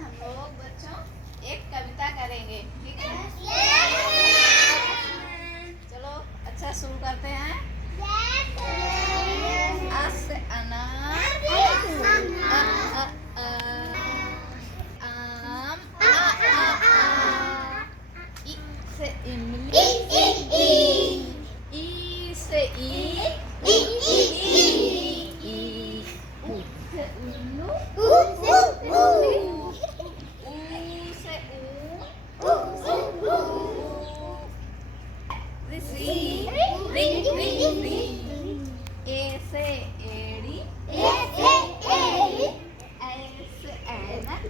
हम लोग बच्चों एक कविता करेंगे, ठीक है? चलो अच्छा शुरू करते हैं। अ से अनार, आम, इ से इमली, ई से ईख, उ से उल्लू, ऊ से री, ए से एड़ी, ऐ से ऐनक,